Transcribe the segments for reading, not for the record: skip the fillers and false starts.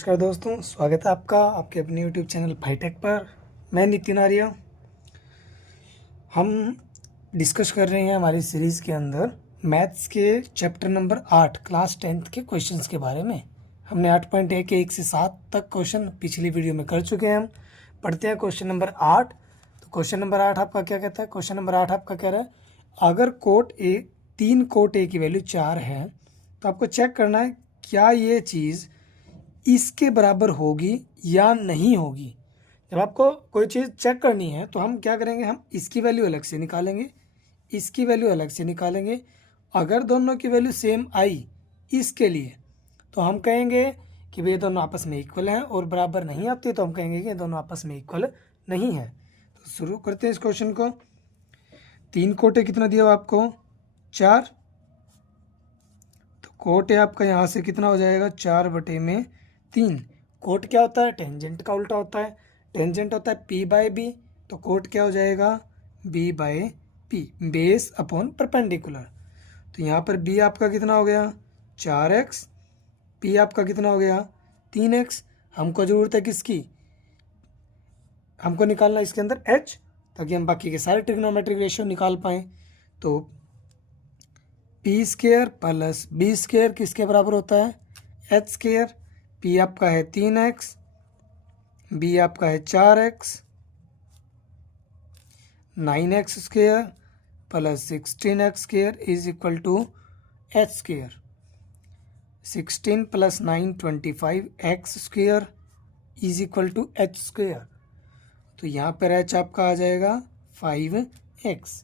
नमस्कार दोस्तों, स्वागत है आपका आपके अपने यूट्यूब चैनल फाईटेक पर। मैं नितिन आर्य। हम डिस्कस कर रहे हैं हमारी सीरीज़ के अंदर मैथ्स के चैप्टर नंबर 8 क्लास 10th के क्वेश्चंस के बारे में। हमने 8.1 के 1 से 7 तक क्वेश्चन पिछली वीडियो में कर चुके हैं। हम पढ़ते हैं क्वेश्चन नंबर 8। तो क्वेश्चन नंबर 8 आपका क्या कहता है? क्वेश्चन नंबर 8 आपका कह रहा है, अगर कोट ए 3 कोट ए की वैल्यू 4 है तो आपको चेक करना है क्या ये चीज़ इसके बराबर होगी या नहीं होगी। जब आपको कोई चीज़ चेक करनी है तो हम क्या करेंगे, हम इसकी वैल्यू अलग से निकालेंगे, इसकी वैल्यू अलग से निकालेंगे। अगर दोनों की वैल्यू सेम आई इसके लिए तो हम कहेंगे कि वे दोनों आपस में इक्वल हैं, और बराबर नहीं आती तो हम कहेंगे कि दोनों आपस में इक्वल नहीं है। तो शुरू करते हैं इस क्वेश्चन को। 3 कोटे कितना दिया हुआ आपको? 4। तो कोट है आपका यहाँ से कितना हो जाएगा? 4/3। कोट क्या होता है? टेंजेंट का उल्टा होता है। टेंजेंट होता है P/B, तो कोट क्या हो जाएगा? B/P, base upon perpendicular. तो यहाँ पर B आपका कितना हो गया? 4x। P आपका कितना हो गया? 3x। हमको ज़रूरत है किसकी? हमको निकालना इसके अंदर h, ताकि हम बाकी के सारे ट्रिग्नोमेट्रिक रेशियो निकाल पाएँ। तो p² प्लस b² किसके बराबर होता है? h²। p आपका है 3x, b आपका है 4x, 9x² plus 16x² is equal to h²। 16 plus 9 25, x² is equal to h²। तो यहाँ पर h आपका आ जाएगा 5x।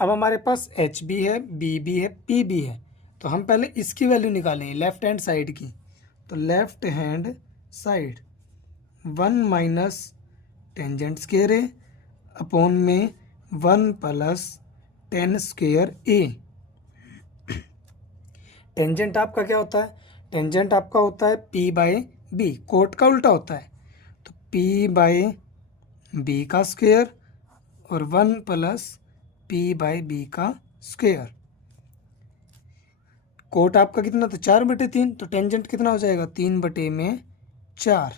अब हमारे पास h भी है, b भी है, p भी है, तो हम पहले इसकी वैल्यू निकालेंगे लेफ्ट हैंड साइड की। तो left hand side 1 minus tangent square A upon में 1 प्लस 10 स्क्वायर ए। टेंजेंट आपका क्या होता है? टेंजेंट आपका होता है P/B, कोट का उल्टा होता है। तो P/B का स्क्वायर और 1 प्लस P/B का स्क्वायर। कोट आपका कितना था? 4/3, तो टेंजेंट कितना हो जाएगा? 3/4।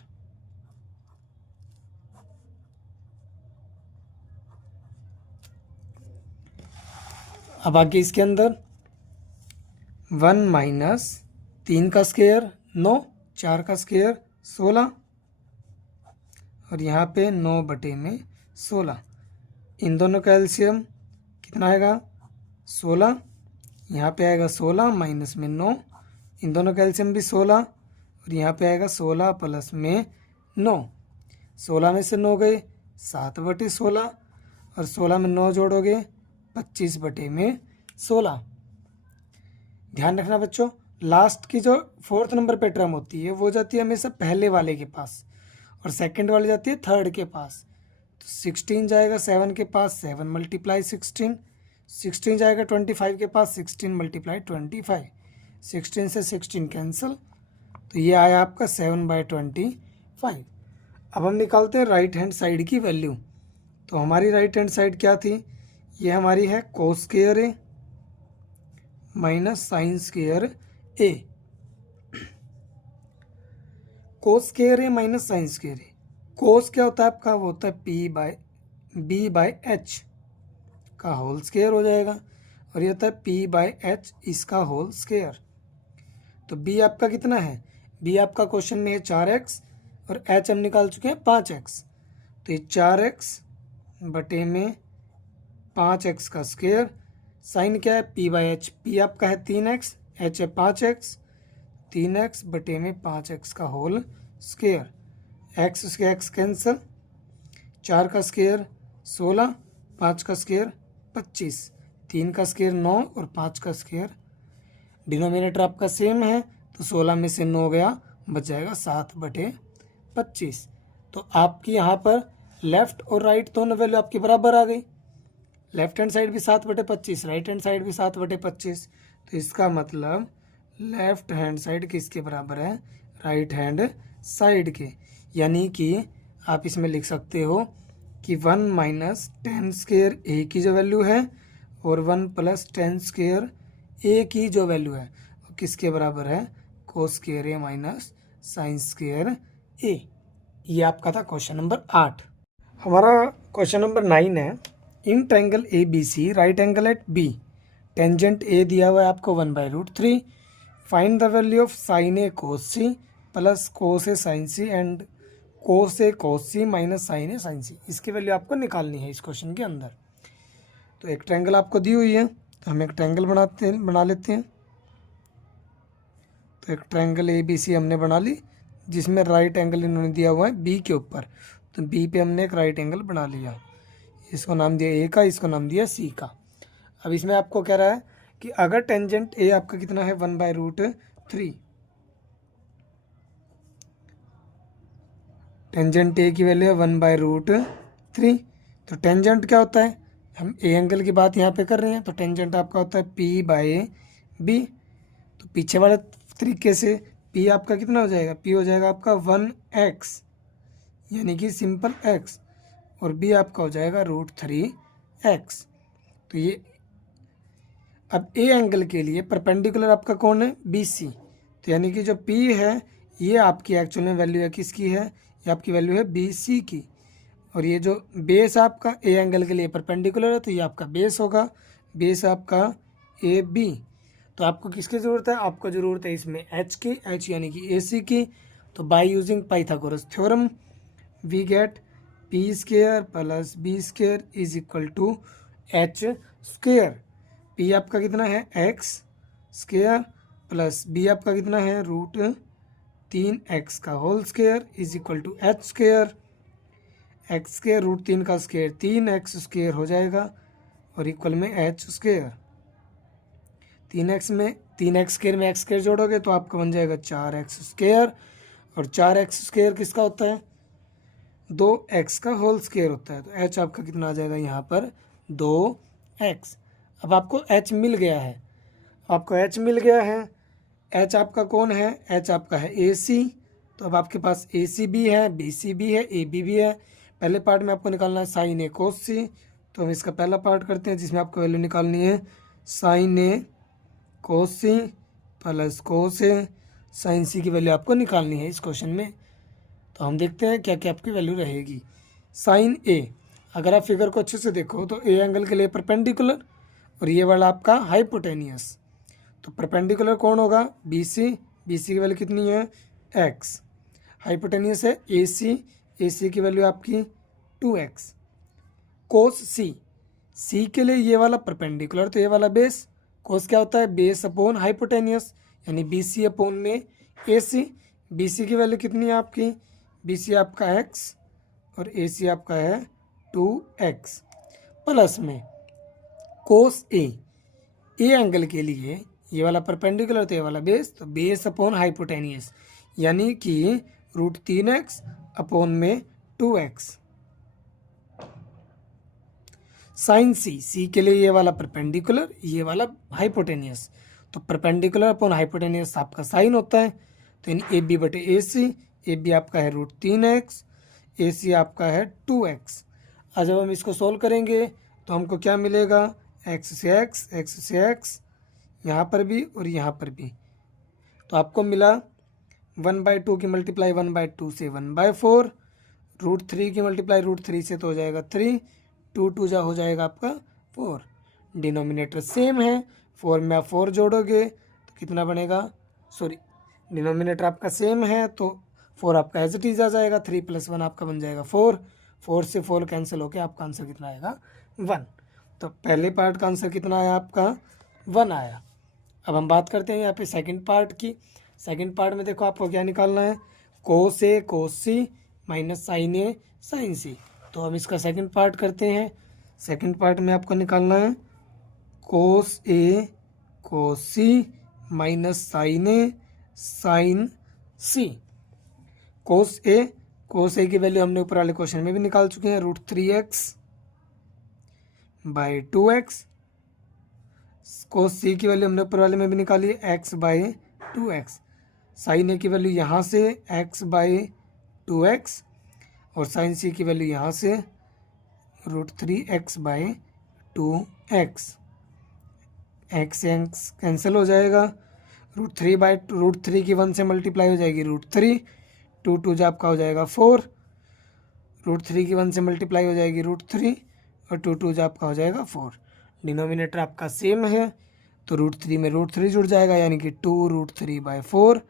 अब आगे इसके अंदर 1 माइनस 3 का स्क्वायर 9, 4 का स्क्वायर 16, और यहाँ पे 9/16। इन दोनों का एलसीएम कितना आएगा? 16। यहाँ पे आएगा 16 माइनस में 9, इन दोनों का एलसीएम भी 16, और यहाँ पे आएगा 16 प्लस में 9। 16 में से 9 गए 7/16, और 16 में 9 जोड़ोगे 25/16। ध्यान रखना बच्चों, लास्ट की जो 4th नंबर पे टर्म होती है वो जाती है हमेशा पहले वाले के पास, और सेकंड वाली जाती है 3rd के पास। तो 16 जाएगा 7 के पास, 7 मल्टीप्लाई 16। 16 जाएगा 25 के पास, 16 मल्टीप्लाई 25। 16 से 16 कैंसिल, तो ये आया आपका 7/25। अब हम निकालते हैं राइट हैंड साइड की वैल्यू। तो हमारी राइट हैंड साइड क्या थी? ये हमारी है cos square A minus sine square A. Cos square A minus sine square ए। कोस क्या होता है आपका? वो होता है P/B/H का होल स्क्वायर हो जाएगा, और ये होता है P/H इसका होल स्क्वायर। तो b आपका कितना है? b आपका क्वेश्चन में है 4x, और h हम निकाल चुके हैं 5x। तो ये 4x बटे में 5x का स्क्वायर। साइन क्या है? P/H। p आपका है 3x, h है 5x, 3x बटे में 5x का होल स्क्वायर। x से x कैंसिल, 4 का स्क्वायर 16, 5 का स्क्वायर 25, 3 का स्क्वायर 9 और 5 का स्क्वायर। डिनोमिनेटर आपका सेम है, तो 16 में से 9 गया, बच जाएगा 7/25। तो आपकी यहाँ पर लेफ्ट और राइट दोनों वैल्यू आपकी बराबर आ गई। लेफ्ट हैंड साइड भी 7/25, राइट हैंड साइड भी 7/25। तो इसका मतलब लेफ्ट हैंड साइड किसके बराबर है? राइट हैंड साइड के। यानी कि आप इसमें लिख सकते हो कि 1 माइनस 10 स्क्वायर ए की जो वैल्यू है, और 1 प्लस 10 स्क्वायर ए की जो वैल्यू है वो किसके बराबर है? Cos square A minus sine square ए। ये आपका था क्वेश्चन नंबर 8। हमारा क्वेश्चन नंबर 9 है, in triangle A B C right angle at B, tangent A दिया हुआ है आपको 1/√3, find the value of sine A cos C plus cos A sine C and cos A cos C minus sine A sine C. इसकी value आपको निकालनी है इस question के अंदर। तो एक ट्रायंगल आपको दी हुई है, तो हम एक ट्रायंगल बना लेते हैं। तो एक ट्रायंगल ए बी सी हमने बना ली, जिसमें राइट एंगल इन्होंने दिया हुआ है बी के ऊपर। तो बी पे हमने एक राइट एंगल बना लिया, इसको नाम दिया ए का, इसको नाम दिया सी का। अब इसमें आपको कह रहा है कि अगर टेंजेंट ए आपका कितना है 1/√3, टेंजेंट ए की वैल्यू है 1/√3। तो टेंजेंट क्या होता है, हम ए एंगल की बात यहाँ पे कर रहे हैं, तो टेंजेंट आपका होता है P/B। तो पीछे वाले तरीके से P आपका कितना हो जाएगा, P हो जाएगा आपका 1x, यानी कि सिंपल x, और B आपका हो जाएगा √3x। तो ये अब ए एंगल के लिए परपेंडिकुलर आपका कौन है, BC। तो यानी कि जो P है ये आपकी एक्चुअल में वैल्यू है किसकी है, ये आपकी वैल्यू है BC की। और ये जो बेस आपका ए एंगल के लिए परपेंडिकुलर है, तो ये आपका बेस होगा, बेस आपका AB। तो आपको किसकी ज़रूरत है, आपको ज़रूरत है इसमें H की, H यानी कि AC की। तो by using Pythagoras theorem we get P² plus B² is equal to H²। P आपका कितना है x² प्लस B आपका कितना है √3x का whole square is equal to H²। x² √3 का स्क्वायर 3x² हो जाएगा, और इक्वल में H²। 3x² में x² जोड़ोगे तो आपका बन जाएगा 4x², और 4x² किसका होता है, 2x का होल स्क्वायर होता है। तो h आपका कितना आ जाएगा यहाँ पर 2x। अब आपको h मिल गया है, h आपका कौन है, h आपका है AC। तो अब आपके पास AC भी है, BC भी है, AB भी है। पहले पार्ट में आपको निकालना है साइन ए कोस सी। तो हम इसका पहला पार्ट करते हैं, जिसमें आपको वैल्यू निकालनी है sign A cos C plus cos A sine सी की वैल्यू आपको निकालनी है इस क्वेश्चन में। तो हम देखते हैं क्या क्या आपकी वैल्यू रहेगी। साइन ए, अगर आप फिगर को अच्छे से देखो तो ए एंगल के लिए परपेंडिकुलर, और ये वाला आपका हाइपोटेनियस। तो परपेंडिकुलर कौन होगा, BC की वैल्यू कितनी है x। हाइपोटेनियस है AC की वैल्यू आपकी 2x। कोस C के लिए ये वाला परपेंडिकुलर, तो ये वाला बेस। कोस क्या होता है, बेस अपॉन हाइपोटेनियस, यानी BC अपॉन में AC। BC की वैल्यू कितनी है आपकी, BC आपका x और AC आपका है 2x, प्लस में कोस ए एंगल के लिए ये वाला परपेंडिकुलर, तो ये वाला बेस, तो बेस अपॉन हाइपोटेनियस, यानी कि √3x अपॉन में 2x। साइन C के लिए ये वाला परपेंडिकुलर, ये वाला हाइपोटेनियस। तो परपेंडिकुलर अपॉन हाइपोटेनियस आपका साइन होता है, तो यानी AB/AC। AB आपका है √3x, AC आपका है 2x। आज जब हम इसको सोल्व करेंगे तो हमको क्या मिलेगा, x से x, यहाँ पर भी और यहाँ पर भी। तो आपको मिला 1/2 की मल्टीप्लाई 1/2 से 1/4, √3 की मल्टीप्लाई √3 से तो हो जाएगा 3, 2 जा हो जाएगा आपका 4। डिनोमिनेटर सेम है, 4 में आप 4 जोड़ोगे तो कितना बनेगा, सॉरी डिनोमिनेटर आपका सेम है तो 4 आपका एज इट इज आ जाएगा, 3 + 1 आपका बन जाएगा 4। 4 से 4 कैंसिल होकर आपका आंसर कितना आएगा 1। तो पहले पार्ट का आंसर कितना आया आपका 1 आया। अब हम बात करते हैं यहाँ पे सेकंड पार्ट की। सेकंड पार्ट में देखो आपको क्या निकालना है, cos A cos C minus sine A sine सी। तो हम इसका सेकंड पार्ट करते हैं। सेकंड पार्ट में आपको निकालना है cos A cos C minus sine A sine सी। कोस ए की वैल्यू हमने ऊपर वाले क्वेश्चन में भी निकाल चुके हैं, √3x/2x। कोस सी की वैल्यू हमने ऊपर वाले में भी निकाली है x/2x। साइन ए की वैल्यू यहाँ से x/2x, और साइन सी की वैल्यू यहाँ से √3x/2x। x कैंसिल हो जाएगा, √3 की 1 से मल्टीप्लाई हो जाएगी √3, 2 जो आपका हो जाएगा 4, √3 की 1 से मल्टीप्लाई हो जाएगी √3 और 2 जो आपका हो जाएगा 4। डिनोमिनेटर आपका सेम है तो √3 में √3 जुड़ जाएगा यानी कि 2√3/4,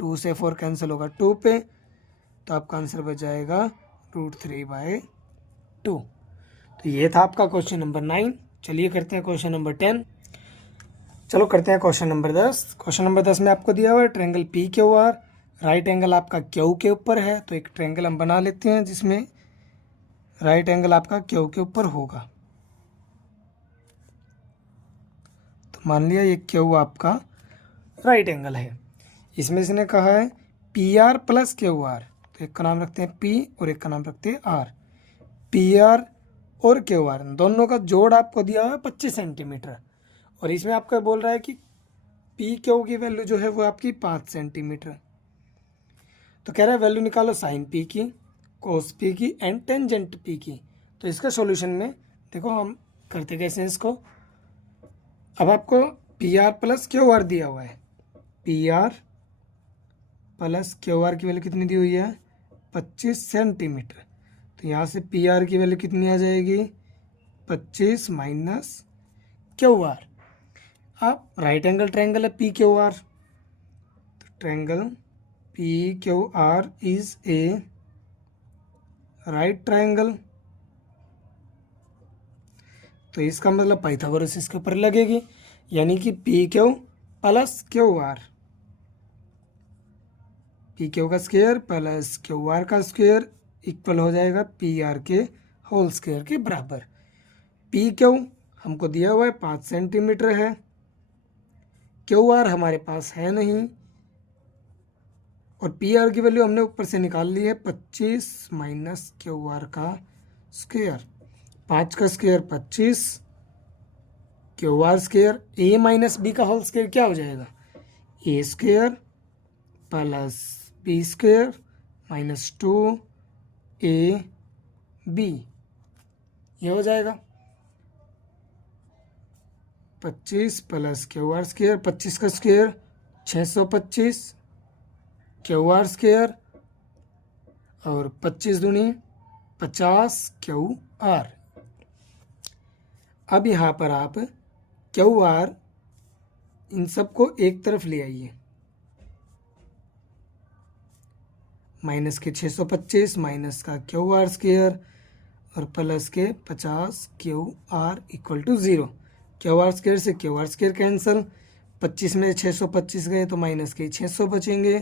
2 से 4 कैंसिल होगा 2 पे, तो आपका आंसर बच जाएगा √3/2। तो ये था आपका क्वेश्चन नंबर 9। चलिए करते हैं क्वेश्चन नंबर 10। चलो करते हैं क्वेश्चन नंबर 10। क्वेश्चन नंबर 10 में आपको दिया हुआ है triangle P Q R, right angle आपका क्यू के ऊपर है, तो एक ट्रायंगल हम बना लेते हैं जिसमें राइट एंगल आपका क्यू के ऊपर होगा। तो मान लिया ये क्यू आपका राइट एंगल है, इसमें इसने कहा है P R plus Q R, तो एक का नाम रखते हैं पी और एक का नाम रखते हैं आर। पी आर और क्यू आर दोनों का जोड़ आपको दिया हुआ है 25 सेंटीमीटर, और इसमें आपका बोल रहा है कि पी क्यू की वैल्यू जो है वो आपकी 5 सेंटीमीटर। तो कह रहा है वैल्यू निकालो साइन पी की, कोस पी की एंड टेंजेंट पी की। तो इसका सॉल्यूशन में देखो हम करते कैसे हैं इसको। अब आपको P R plus Q R दिया हुआ है, P R plus Q R की वैल्यू कितनी दी हुई है 25 सेंटीमीटर। तो यहाँ से पी आर की वैल्यू कितनी आ जाएगी 25 माइनस क्यू आर। अब राइट एंगल ट्रायंगल है पी क्यू आर, तो triangle P Q R is a right triangle, तो इसका मतलब पाइथागोरस इसके ऊपर लगेगी, यानी कि P Q plus Q R, P Q का स्क्वायर प्लस क्यू आर का स्क्वायर इक्वल हो जाएगा पी आर के होल स्क्वायर के बराबर। पी क्यू हमको दिया हुआ है 5 सेंटीमीटर है, क्यू आर हमारे पास है नहीं, और पी आर की वैल्यू हमने ऊपर से निकाल ली है 25 माइनस क्यू आर का स्क्वायर, 5 का square 25, Q R square A minus B का होल स्क्वायर क्या हो जाएगा A square plus B square minus 2 A B, ये हो जाएगा 25 प्लस क्यू आर स्क्वायर, 25 का स्क्वायर 625 क्यू आर स्क्वायर और 25 दूनी 50 क्यू आर। अब यहाँ पर आप क्यू आर इन सबको एक तरफ ले आइए, माइनस के 625 माइनस का क्यू आर स्क्वायर और प्लस के 50 Q R equal to 0। Q R square से क्यू आर स्क्वायर कैंसिल, 25 में 625 गए तो माइनस के 600 बचेंगे,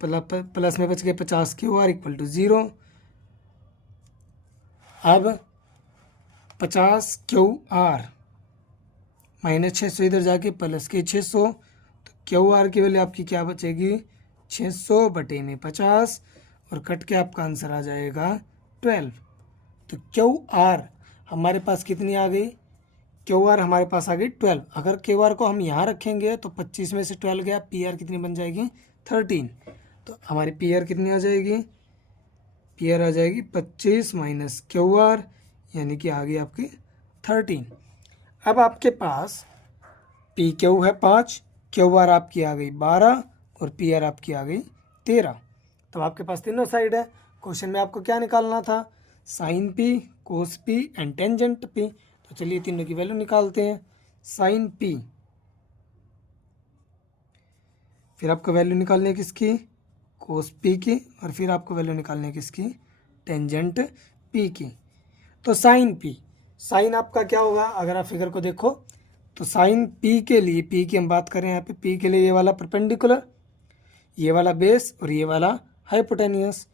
प्लस में बच गए 50 क्यू आर इक्वल टू 0। अब 50 क्यू आर माइनस 600 इधर जाके प्लस के 600, तो क्यू आर की वैल्यू आपकी क्या बचेगी 600 बटे में 50 और कट के आपका आंसर आ जाएगा 12। तो क्यू आर हमारे पास कितनी आ गई, क्यू आर हमारे पास आ गई 12। अगर क्यू आर को हम यहाँ रखेंगे तो 25 में से 12 गया, पी आर कितनी बन जाएगी 13। तो हमारी पी आर कितनी आ जाएगी, पी आर आ जाएगी 25 माइनस क्यू आर, यानी कि आ गई आपकी 13। अब आपके पास पी क्यू है 5, क्यू आर आपकी आ गई 12 और पी आर आपकी आ गई 13। तो आपके पास तीनों साइड है। क्वेश्चन में आपको क्या निकालना था sine P, cos P and tangent P. तो चलिए तीनों की वैल्यू निकालते हैं। साइन पी, फिर आपको वैल्यू निकालनी है किसकी कोस पी की, और फिर आपको वैल्यू निकालनी है किसकी टेंजेंट पी की। तो साइन पी, साइन आपका क्या होगा अगर आप फिगर को देखो तो साइन पी के लिए, पी की हम बात करें यहाँ पे, पी के लिए ये वाला परपेंडिकुलर, ये वाला बेस और ये वाला हाइपोटेनियस।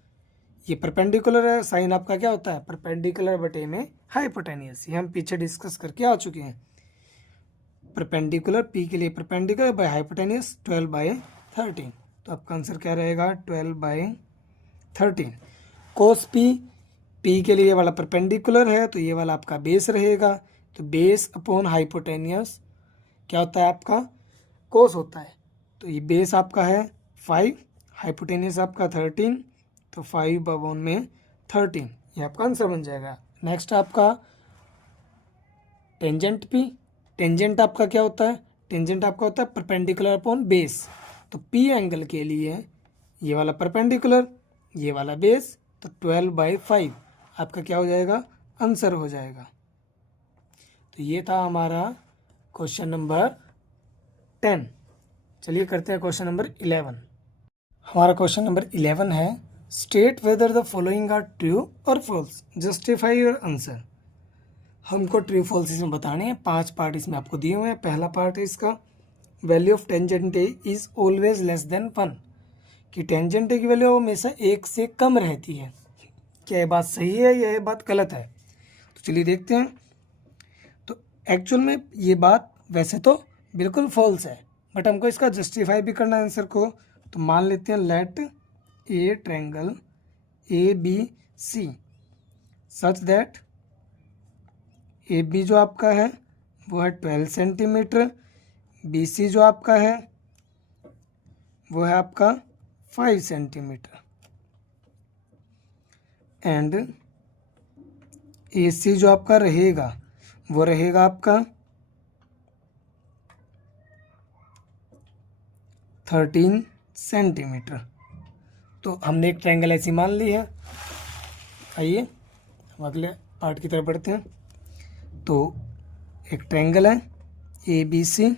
ये परपेंडिकुलर है, साइन आपका क्या होता है परपेंडिकुलर बटे में हाइपोटेनियस, ये हम पीछे डिस्कस करके आ चुके हैं। परपेंडिकुलर पी के लिए परपेंडिकुलर बाय हाइपोटेनियस 12/13। तो आपका आंसर क्या रहेगा 12/13। कोस पी, पी के लिए वाला परपेंडिकुलर है तो ये वाला आपका बेस रहेगा, तो बेस अपॉन हाइपोटेनियस क्या होता है आपका कोस होता है। तो ये बेस आपका है 5, हाइपोटेनियस आपका 13, तो 5/13, ये आपका आंसर बन जाएगा। नेक्स्ट आपका टेंजेंट पी, टेंजेंट आपका क्या होता है टेंजेंट आपका होता है परपेंडिकुलर अपॉन बेस। तो पी एंगल के लिए ये वाला परपेंडिकुलर, ये वाला बेस, तो 12/5 आपका क्या हो जाएगा, आंसर हो जाएगा। तो ये था हमारा क्वेश्चन नंबर 10। चलिए करते हैं क्वेश्चन नंबर 11। हमारा क्वेश्चन नंबर 11 है, state whether the following are true और फॉल्स, जस्टिफाई योर आंसर। हमको ट्रू फॉल्स इसमें बताने हैं। 5 पार्ट इसमें आपको दिए हुए हैं। पहला पार्ट है इसका, value of tangent A is always less than 1, कि टेंजेंट ए की वैल्यू हमेशा 1 से कम रहती है। क्या ये बात सही है या ये बात गलत है? तो चलिए देखते हैं। तो एक्चुअल में ये बात वैसे तो बिल्कुल फॉल्स है, बट हमको इसका जस्टिफाई भी करना है आंसर को। तो मान लेते हैं let a triangle A B C such that A B जो आपका है वो है 12 सेंटीमीटर, बी सी जो आपका है वो है आपका 5 सेंटीमीटर, एंड ए सी जो आपका रहेगा वो रहेगा आपका 13 सेंटीमीटर। तो हमने एक ट्रायंगल ऐसी मान ली है। आइए हम अगले पार्ट की तरफ बढ़ते हैं। तो एक ट्रायंगल है ए बी सी,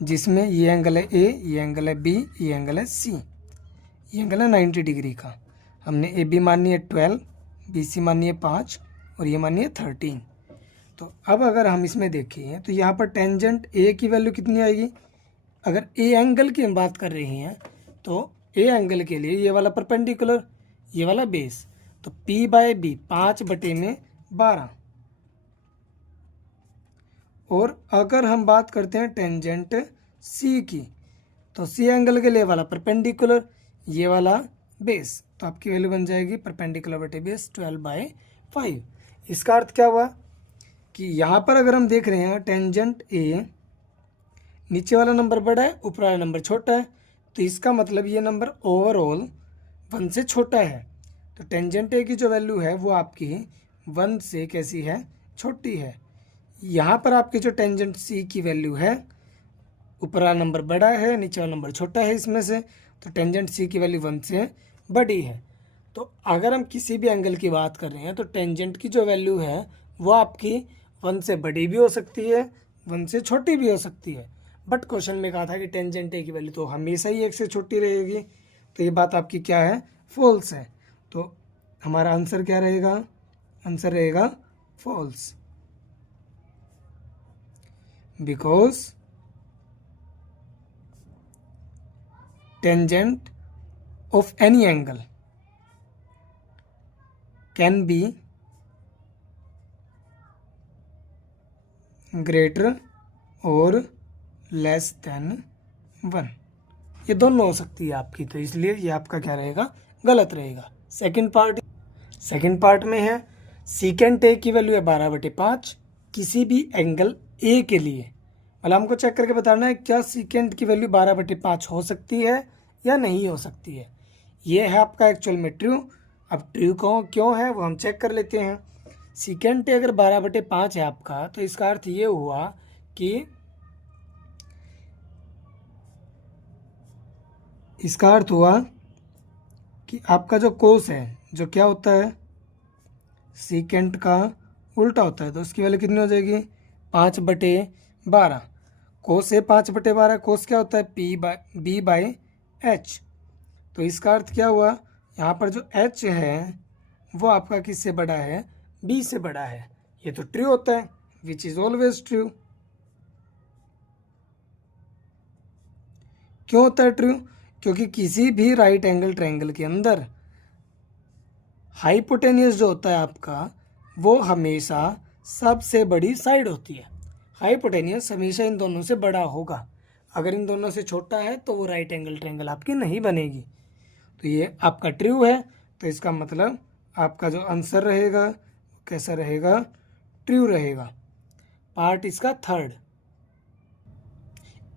जिसमें ये एंगल है ए, ये एंगल है बी, ये एंगल है सी, ये एंगल है 90 डिग्री का। हमने ए बी मानी है 12, बी सी मानी है 5 और ये मानी है 13। तो अब अगर हम इसमें देखें तो यहाँ पर टेंजेंट ए की वैल्यू कितनी आएगी? अगर ए एंगल की हम बात कर रहे हैं तो ए एंगल के लिए ये वाला परपेंडिकुलर, ये वाला बेस, तो P बाय बी 5/12। और अगर हम बात करते हैं टेंजेंट सी की, तो सी एंगल के लिए वाला परपेंडिकुलर, ये वाला बेस, तो आपकी वैल्यू बन जाएगी परपेंडिकुलर बटे बेस 12/5। इसका अर्थ क्या हुआ कि यहाँ पर अगर हम देख रहे हैं टेंजेंट ए, नीचे वाला नंबर बड़ा है, ऊपर वाला नंबर छोटा है, तो इसका मतलब ये नंबर ओवरऑल 1 से छोटा है। तो टेंजेंट ए की जो वैल्यू है वो आपकी 1 से कैसी है, छोटी है। यहाँ पर आपकी जो टेंजेंट सी की वैल्यू है, ऊपर वाला नंबर बड़ा है, नीचे वाला नंबर छोटा है इसमें से, तो टेंजेंट सी की वैल्यू 1 से बड़ी है। तो अगर हम किसी भी एंगल की बात कर रहे हैं तो टेंजेंट की जो वैल्यू है वो आपकी 1 से बड़ी भी हो सकती है, 1 से छोटी भी हो सकती है। बट क्वेश्चन में कहा था कि टेंजेंट ए की वैल्यू तो हमेशा ही 1 से छोटी रहेगी, तो ये बात आपकी क्या है, फॉल्स है। तो हमारा आंसर क्या रहेगा? आंसर रहेगा false, because tangent of any angle can be greater और लेस देन 1, ये दोनों हो सकती है आपकी, तो इसलिए ये आपका क्या रहेगा, गलत रहेगा। सेकंड पार्ट में है सीकेंट ए की वैल्यू है 12/5 किसी भी एंगल ए के लिए। मतलब हमको चेक करके बताना है क्या सीकेंट की वैल्यू 12/5 हो सकती है या नहीं हो सकती है। ये है आपका एक्चुअल में ट्रू। अब ट्रू क्यों है वो हम चेक कर लेते हैं। सीकेंट ए अगर 12/5 है आपका, तो इसका अर्थ ये हुआ कि इसका अर्थ हुआ कि आपका जो कोस है, जो क्या होता है, सीकेंट का उल्टा होता है, तो उसकी वैल्यू कितनी हो जाएगी, 5/12। कोस है 5/12, कोस क्या होता है, B/H। तो इसका अर्थ क्या हुआ, यहाँ पर जो H है वो आपका किससे बड़ा है, B से बड़ा है। ये तो ट्रू होता है, विच इज ऑलवेज ट्रू। क्यों होता है ट्रू? क्योंकि किसी भी राइट एंगल ट्रायंगल के अंदर हाइपोटेनियस जो होता है आपका, वो हमेशा सबसे बड़ी साइड होती है। हाइपोटेनियस हमेशा इन दोनों से बड़ा होगा। अगर इन दोनों से छोटा है तो वो राइट एंगल ट्रायंगल आपकी नहीं बनेगी। तो ये आपका ट्रू है, तो इसका मतलब आपका जो आंसर रहेगा कैसा रहेगा, ट्रू रहेगा। पार्ट इसका थर्ड,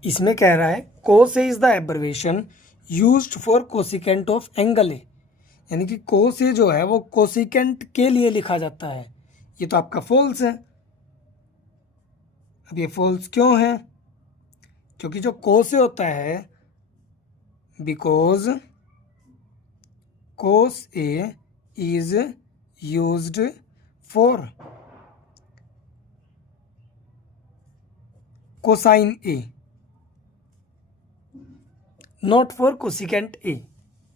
इसमें कह रहा है cos A is the abbreviation used for cosecant of angle A, यानी कि कोस ए जो है वो कोसिकेंट के लिए लिखा जाता है। ये तो आपका फॉल्स है। अब ये फॉल्स क्यों है? क्योंकि जो को से होता है, because cos A is used for cosine A, not for cosecant A.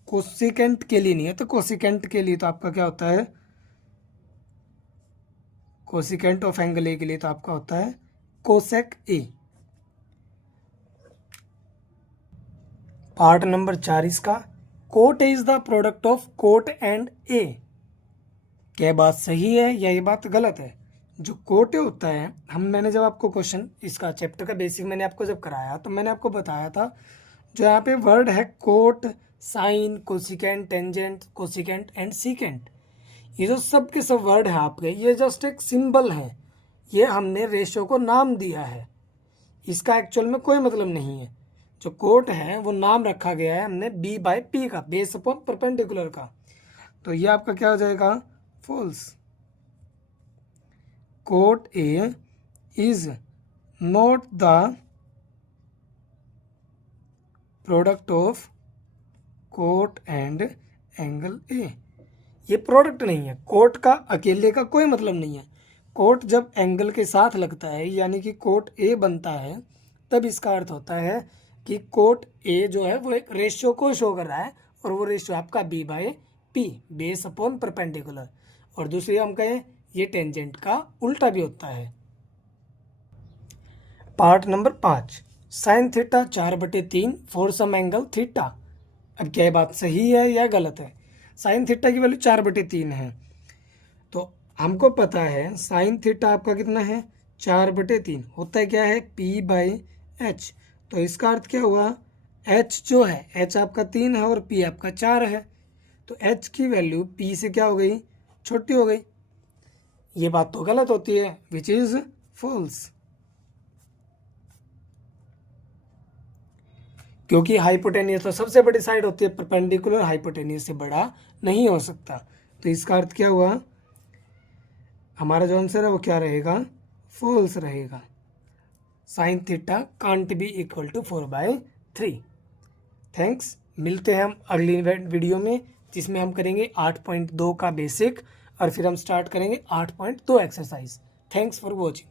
Cosecant के लिए नहीं है, तो कोसिकेंट के लिए तो आपका क्या होता है, कोसिकेंट ऑफ एंगल ए के लिए तो आपका होता है कोसेक ए। पार्ट नंबर 4 इसका, cot A is the product of cot and A. क्या बात सही है या ये बात गलत है? जो कोट ए होता है, मैंने जब आपको क्वेश्चन इसका चैप्टर का बेसिक मैंने आपको जब कराया तो मैंने आपको बताया था, जो यहाँ पे वर्ड है cot, sine, cosecant, tangent, cosecant and secant, ये जो सब के सब वर्ड है आपके, ये जस्ट एक सिंबल है। ये हमने रेशियो को नाम दिया है, इसका एक्चुअल में कोई मतलब नहीं है। जो कोट है वो नाम रखा गया है हमने बी बाय पी का, बेस अपॉन परपेंडिकुलर का। तो ये आपका क्या हो जाएगा, false. Cot A is not the product of cot and angle A. ये प्रोडक्ट नहीं है, कोट का अकेले का कोई मतलब नहीं है। कोट जब एंगल के साथ लगता है, यानी कि कोट ए बनता है, तब इसका अर्थ होता है कि कोट ए जो है वो एक रेशियो को शो कर रहा है, और वो रेशियो आपका B by P, base upon perpendicular. और दूसरी हम कहें ये टेंजेंट का उल्टा भी होता है। Part number 5, sine theta 4/3 for some angle theta. अब क्या बात सही है या गलत है? साइन थीटा की वैल्यू 4/3 है, तो हमको पता है साइन थीटा आपका कितना है, 4/3 होता है, क्या है, पी बाय एच। तो इसका अर्थ क्या हुआ, एच जो है, एच आपका 3 है और पी आपका 4 है, तो एच की वैल्यू पी से क्या हो गई, छोटी हो गई। ये बात तो गलत होती है, विच इज फॉल्स। क्योंकि हाइपोटेनियस तो सबसे बड़ी साइड होती है, परपेंडिकुलर हाइपोटेनियस से बड़ा नहीं हो सकता। तो इसका अर्थ क्या हुआ, हमारा जो आंसर है वो क्या रहेगा, फॉल्स रहेगा। Sine theta can't be equal to 4/3। Thanks, मिलते हैं हम अगली वीडियो में, जिसमें हम करेंगे 8.2 का बेसिक, और फिर हम स्टार्ट करेंगे 8.2 एक्सरसाइज। Thanks for watching.